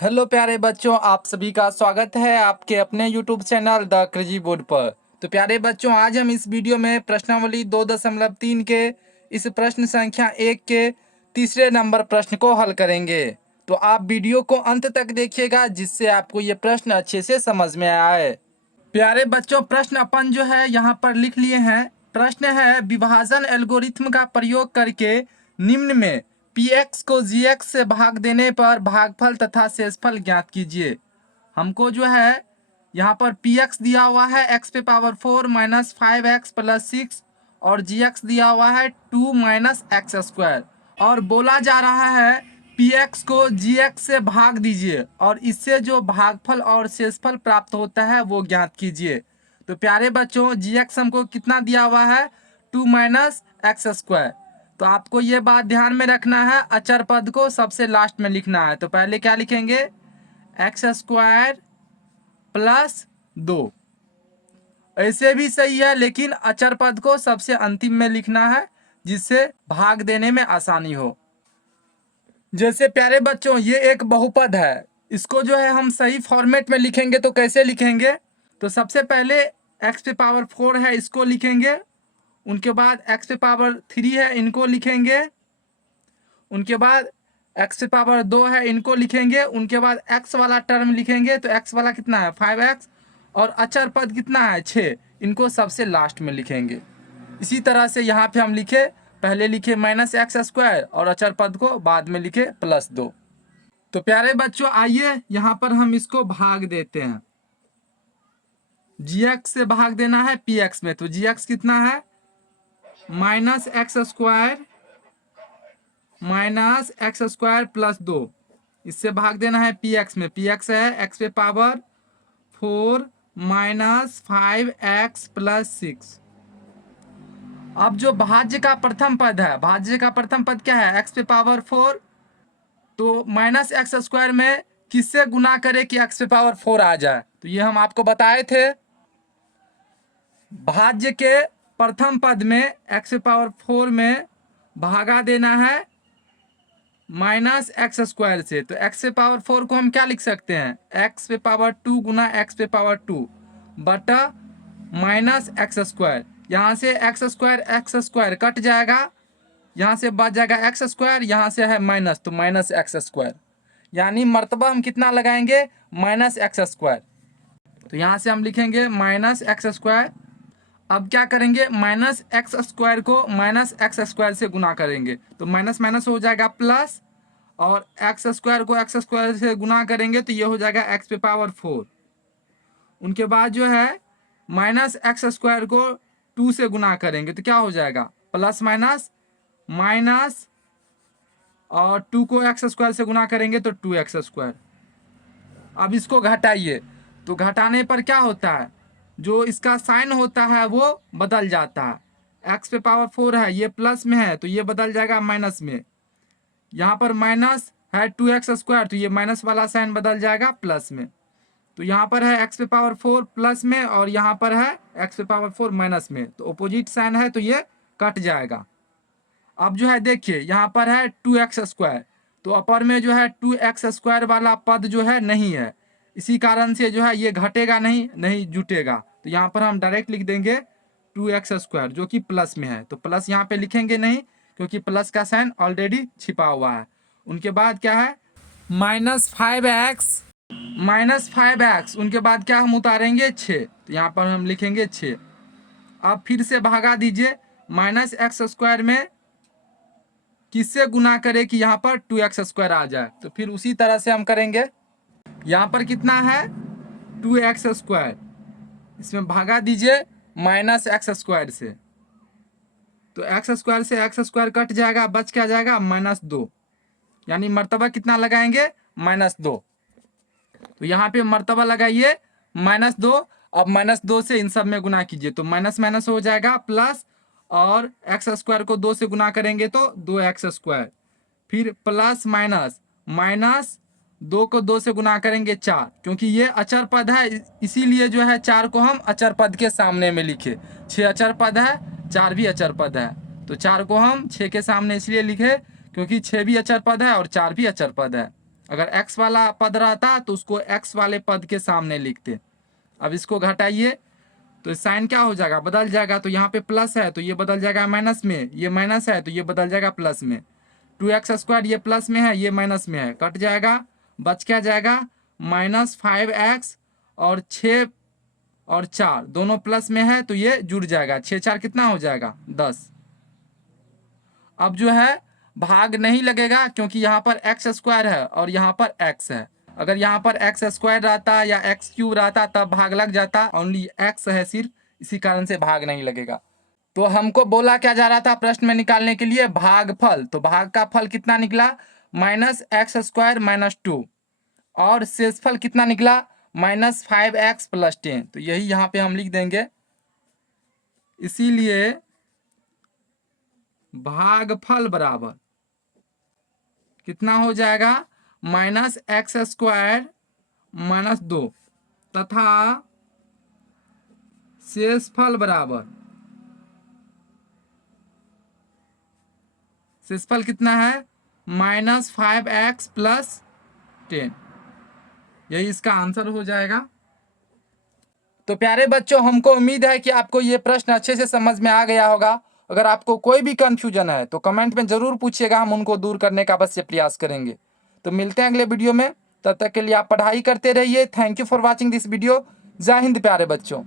Hello प्यारे बच्चों, आप सभी का स्वागत है आपके अपने YouTube channel the crazy board पर। तो प्यारे बच्चों, आज हम इस वीडियो में प्रश्नावली 2.3 के इस प्रश्न संख्या 1 के तीसरे नंबर प्रश्न को हल करेंगे। तो आप वीडियो को अंत तक देखिएगा जिससे आपको ये प्रश्न अच्छे से समझ में आए। प्यारे बच्चों, प्रश्न अपन जो है यहाँ पर लिख लिए हैं। प्रश्न है, विभाजन एल्गोरिथ्म का प्रयोग करके निम्न में px को gx से भाग देने पर भागफल तथा शेषफल ज्ञात कीजिए। हमको जो है यहाँ पर px दिया हुआ है x पे पावर 4 माइनस 5x प्लस 6 और gx दिया हुआ है 2 माइनस एक्स स्क्वायर और बोला जा रहा है px को gx से भाग दीजिए और इससे जो भागफल और शेषफल प्राप्त होता है वो ज्ञात कीजिए। तो प्यारे बच्चों, gx हमको कितना दिया हुआ है 2 माइनस एक्स स्क्वायर। तो आपको ये बात ध्यान में रखना है, अचर पद को सबसे लास्ट में लिखना है। तो पहले क्या लिखेंगे, एक्स स्क्वायर प्लस 2। ऐसे भी सही है, लेकिन अचर पद को सबसे अंतिम में लिखना है जिससे भाग देने में आसानी हो। जैसे प्यारे बच्चों, ये एक बहुपद है, इसको जो है हम सही फॉर्मेट में लिखेंगे तो कैसे लिखेंगे। तो सबसे पहले एक्स पे पावर 4 है इसको लिखेंगे, उनके बाद एक्स पे पावर 3 है इनको लिखेंगे, उनके बाद एक्स पे पावर 2 है इनको लिखेंगे, उनके बाद एक्स वाला टर्म लिखेंगे। तो एक्स वाला कितना है 5x और अचर पद कितना है 6, इनको सबसे लास्ट में लिखेंगे। इसी तरह से यहाँ पे हम लिखे, पहले लिखे माइनस एक्स स्क्वायर और अचर पद को बाद में लिखे प्लस 2। तो प्यारे बच्चों, आइए यहाँ पर हम इसको भाग देते हैं। gx से भाग देना है px में, तो gx कितना है माइनस एक्स स्क्वायर प्लस 2। इससे भाग देना है px में, px है x पे पावर 4 माइनस 5x प्लस 6। अब जो भाज्य का प्रथम पद है, भाज्य का प्रथम पद क्या है x पे पावर 4, तो माइनस एक्स स्क्वायर में किससे गुना करे कि x पे पावर 4 आ जाए। तो ये हम आपको बताए थे, भाज्य के प्रथम पद में x पे पावर 4 में भागा देना है माइनस एक्स स्क्वायर से। तो x पे पावर 4 को हम क्या लिख सकते हैं, x पे पावर 2 गुना x पे पावर 2 बटा माइनस एक्स स्क्वायर। यहाँ से एक्स स्क्वायर कट जाएगा, यहाँ से बच जाएगा एक्स स्क्वायर, यहाँ से है माइनस तो माइनस एक्स स्क्वायर, यानी मर्तबा हम कितना लगाएंगे माइनस एक्स स्क्वायर। तो यहाँ से हम लिखेंगे माइनस एक्स स्क्वायर। अब क्या करेंगे, माइनस एक्स स्क्वायर को माइनस एक्स स्क्वायर से गुना करेंगे तो माइनस माइनस हो जाएगा प्लस, और एक्स स्क्वायर को एक्स स्क्वायर से गुना करेंगे तो ये हो जाएगा एक्स पे पावर 4। उनके बाद जो है माइनस एक्स स्क्वायर को 2 से गुना करेंगे तो क्या हो जाएगा प्लस माइनस माइनस, और 2 को एक्स स्क्वायर से गुना करेंगे तो 2x स्क्वायर। अब इसको घटाइए, तो घटाने पर क्या होता है, जो इसका साइन होता है वो बदल जाता है। एक्स पे पावर 4 है, ये प्लस में है तो ये बदल जाएगा माइनस में। यहाँ पर माइनस है 2x स्क्वायर, तो ये माइनस वाला साइन बदल जाएगा प्लस में। तो यहाँ पर है एक्स पे पावर 4 प्लस में और यहाँ पर है एक्स पे पावर 4 माइनस में, तो अपोजिट साइन है तो ये कट जाएगा। अब जो है देखिए, यहाँ पर है 2x स्क्वायर, तो अपर में जो है 2x स्क्वायर वाला पद जो है नहीं है, इसी कारण से जो है ये घटेगा नहीं जुटेगा। तो यहाँ पर हम डायरेक्ट लिख देंगे 2x स्क्वायर जो कि प्लस में है। तो प्लस यहाँ पे लिखेंगे नहीं क्योंकि प्लस का साइन ऑलरेडी छिपा हुआ है। उनके बाद क्या है माइनस 5x, उनके बाद क्या हम उतारेंगे 6, तो यहाँ पर हम लिखेंगे 6। अब फिर से भागा दीजिए, माइनस एक्स स्क्वायर में किससे गुना करे कि यहाँ पर 2x स्क्वायर आ जाए। तो फिर उसी तरह से हम करेंगे, यहाँ पर कितना है 2x स्क्वायर, इसमें भागा दीजिए माइनस एक्स स्क्वायर से, तो एक्स स्क्वायर से एक्स स्क्वायर कट जाएगा, बच क्या जाएगा -2, यानी मर्तबा कितना लगाएंगे -2। तो यहाँ पे मर्तबा लगाइए -2। अब -2 से इन सब में गुना कीजिए तो माइनस माइनस हो जाएगा प्लस, और एक्स स्क्वायर को 2 से गुना करेंगे तो 2x स्क्वायर, फिर प्लस माइनस माइनस 2 को 2 से गुना करेंगे 4, क्योंकि ये अचर पद है इसीलिए जो है 4 को हम अचर पद के सामने में लिखे। 6 अचर पद है, 4 भी अचर पद है, तो 4 को हम 6 के सामने इसलिए लिखे क्योंकि 6 भी अचर पद है और 4 भी अचर पद है। अगर x वाला पद रहता तो उसको x वाले पद के सामने लिखते। अब इसको घटाइए तो साइन क्या हो जाएगा, बदल जाएगा। तो यहाँ पे प्लस है तो ये बदल जाएगा माइनस में, ये माइनस है तो ये बदल जाएगा प्लस में। 2x² ये प्लस में है, ये माइनस में है, कट जाएगा। बच क्या जाएगा, -5x और 6 और 4 दोनों प्लस में है तो ये जुड़ जाएगा। 6 4 कितना हो जाएगा, 10। अब जो है भाग नहीं लगेगा क्योंकि यहाँ पर x² है और यहाँ पर x है। अगर यहाँ पर x² रहता या x³ रहता तब भाग लग जाता, ओनली x है सिर्फ, इसी कारण से भाग नहीं लगेगा। तो हमको बोला क्या जा रहा था प्रश्न में निकालने के लिए, भागफल। तो भाग का फल कितना निकला, -x² - 2, और शेषफल कितना निकला, -5x + 10। तो यही यहाँ पे हम लिख देंगे। इसीलिए भागफल बराबर कितना हो जाएगा, -x² - 2 तथा शेषफल बराबर, शेषफल कितना है, -5x + 10। यही इसका आंसर हो जाएगा। तो प्यारे बच्चों, हमको उम्मीद है कि आपको ये प्रश्न अच्छे से समझ में आ गया होगा। अगर आपको कोई भी कंफ्यूजन है तो कमेंट में ज़रूर पूछिएगा, हम उनको दूर करने का अवश्य प्रयास करेंगे। तो मिलते हैं अगले वीडियो में, तब तक के लिए आप पढ़ाई करते रहिए। Thank you for watching this video. जय हिंद प्यारे बच्चों।